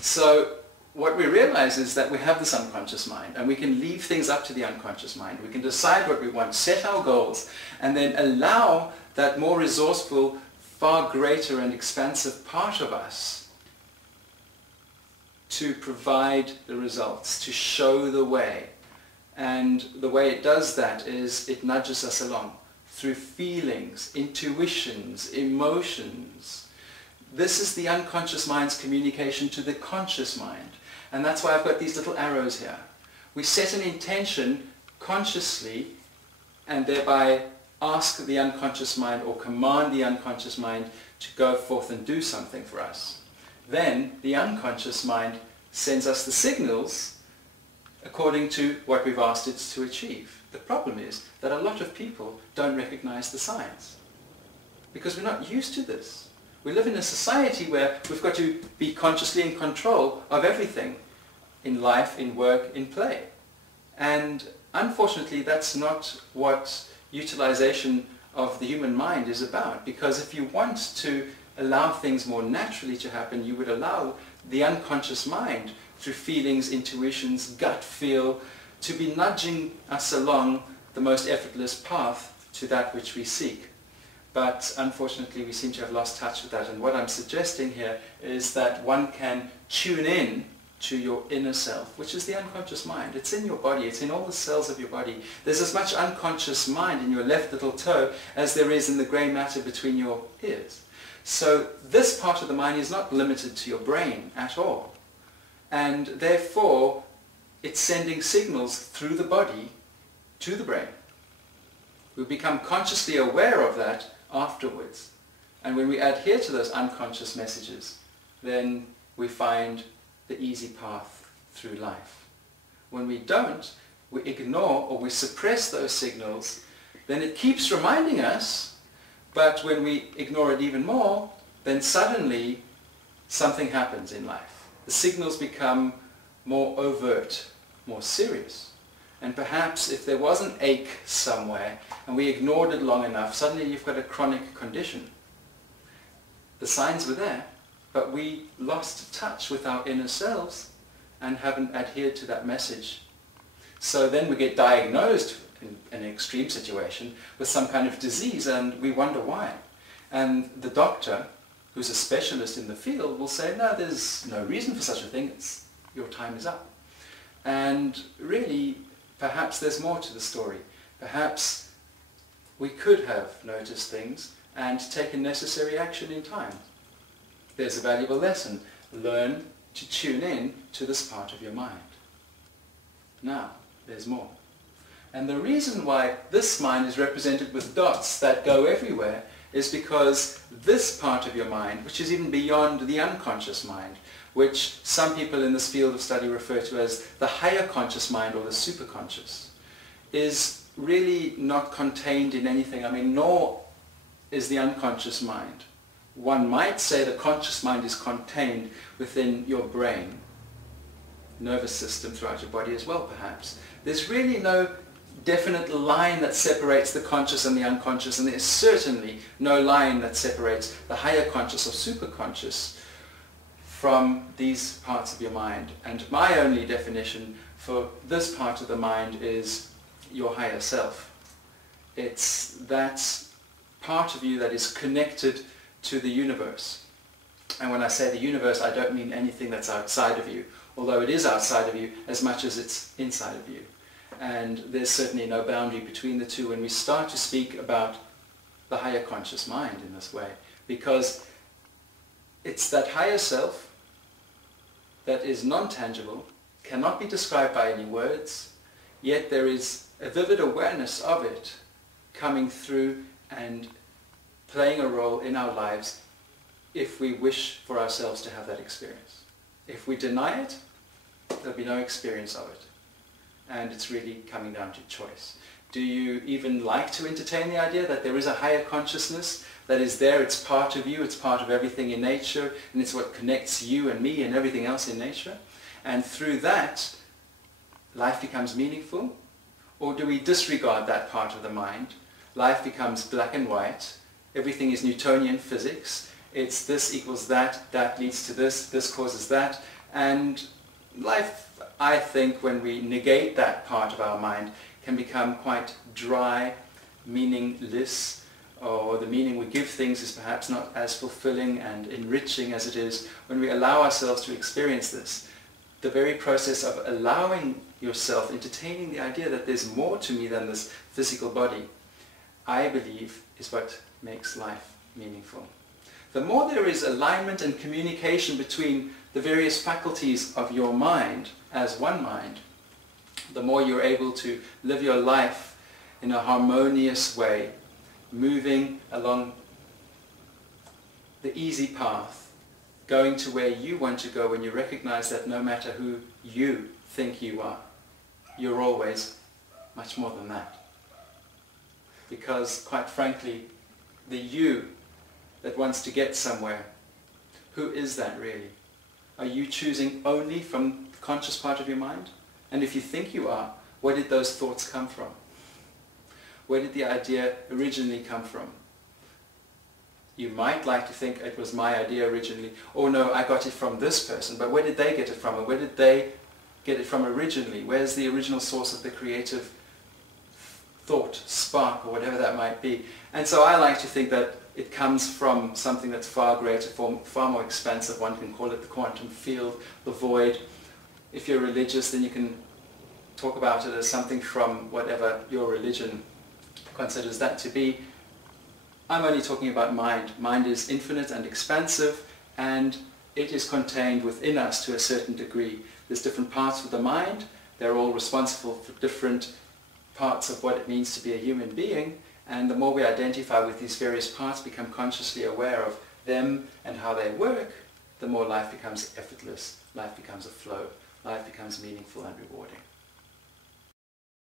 So what we realize is that we have this unconscious mind, and we can leave things up to the unconscious mind. We can decide what we want, set our goals, and then allow that more resourceful, far greater and expansive part of us to provide the results, to show the way. And the way it does that is it nudges us along through feelings, intuitions, emotions. This is the unconscious mind's communication to the conscious mind. And that's why I've got these little arrows here. We set an intention consciously and thereby ask the unconscious mind or command the unconscious mind to go forth and do something for us. Then the unconscious mind sends us the signals according to what we've asked it to achieve. The problem is that a lot of people don't recognize the signs because we're not used to this. We live in a society where we've got to be consciously in control of everything in life, in work, in play. And unfortunately, that's not what utilization of the human mind is about. Because if you want to allow things more naturally to happen, you would allow the unconscious mind, through feelings, intuitions, gut feel, to be nudging us along the most effortless path to that which we seek. But unfortunately, we seem to have lost touch with that. And what I'm suggesting here is that one can tune in to your inner self, which is the unconscious mind. It's in your body. It's in all the cells of your body. There's as much unconscious mind in your left little toe as there is in the grey matter between your ears. So this part of the mind is not limited to your brain at all. And therefore, it's sending signals through the body to the brain. We become consciously aware of that afterwards. And when we adhere to those unconscious messages, then we find the easy path through life. When we don't, we ignore or we suppress those signals, then it keeps reminding us, but when we ignore it even more, then suddenly something happens in life. The signals become more overt, more serious. And perhaps if there was an ache somewhere and we ignored it long enough, suddenly you've got a chronic condition. The signs were there, but we lost touch with our inner selves and haven't adhered to that message. So then we get diagnosed in an extreme situation with some kind of disease and we wonder why. And the doctor, who's a specialist in the field, will say, no, there's no reason for such a thing. Your time is up. And really, perhaps there's more to the story. Perhaps we could have noticed things and taken necessary action in time. There's a valuable lesson. Learn to tune in to this part of your mind. Now, there's more. And the reason why this mind is represented with dots that go everywhere is because this part of your mind, which is even beyond the unconscious mind, which some people in this field of study refer to as the higher conscious mind or the superconscious, is really not contained in anything. I mean, nor is the unconscious mind. One might say the conscious mind is contained within your brain, nervous system throughout your body as well, perhaps. There's really no definite line that separates the conscious and the unconscious, and there's certainly no line that separates the higher conscious or superconscious from these parts of your mind. And my only definition for this part of the mind is your higher self. It's that part of you that is connected to the universe. And when I say the universe, I don't mean anything that's outside of you, although it is outside of you as much as it's inside of you. And there's certainly no boundary between the two when we start to speak about the higher conscious mind in this way, because it's that higher self that is non-tangible, cannot be described by any words, yet there is a vivid awareness of it coming through and playing a role in our lives if we wish for ourselves to have that experience. If we deny it, there'll be no experience of it. And it's really coming down to choice. Do you even like to entertain the idea that there is a higher consciousness that is there? It's part of you, it's part of everything in nature, and it's what connects you and me and everything else in nature. And through that, life becomes meaningful? Or do we disregard that part of the mind? Life becomes black and white. Everything is Newtonian physics. It's this equals that, that leads to this causes that, And life, I think, when we negate that part of our mind, can become quite dry, meaningless, or the meaning we give things is perhaps not as fulfilling and enriching as it is when we allow ourselves to experience this. The very process of allowing yourself, entertaining the idea that there's more to me than this physical body, I believe is what makes life meaningful. The more there is alignment and communication between the various faculties of your mind as one mind, the more you're able to live your life in a harmonious way, moving along the easy path, going to where you want to go when you recognize that no matter who you think you are, you're always much more than that. Because, quite frankly, the you that wants to get somewhere, who is that really? Are you choosing only from the conscious part of your mind? And if you think you are, where did those thoughts come from? Where did the idea originally come from? You might like to think it was my idea originally, or no, I got it from this person, but where did they get it from? And where did they get it from originally? Where's the original source of the creative thought, spark, or whatever that might be? And so I like to think that it comes from something that's far greater, far more expansive. One can call it the quantum field, the void. If you're religious, then you can talk about it as something from whatever your religion considers that to be. I'm only talking about mind. Mind is infinite and expansive, and it is contained within us to a certain degree. There's different parts of the mind. They're all responsible for different parts of what it means to be a human being, and the more we identify with these various parts, become consciously aware of them and how they work, the more life becomes effortless, life becomes a flow, life becomes meaningful and rewarding.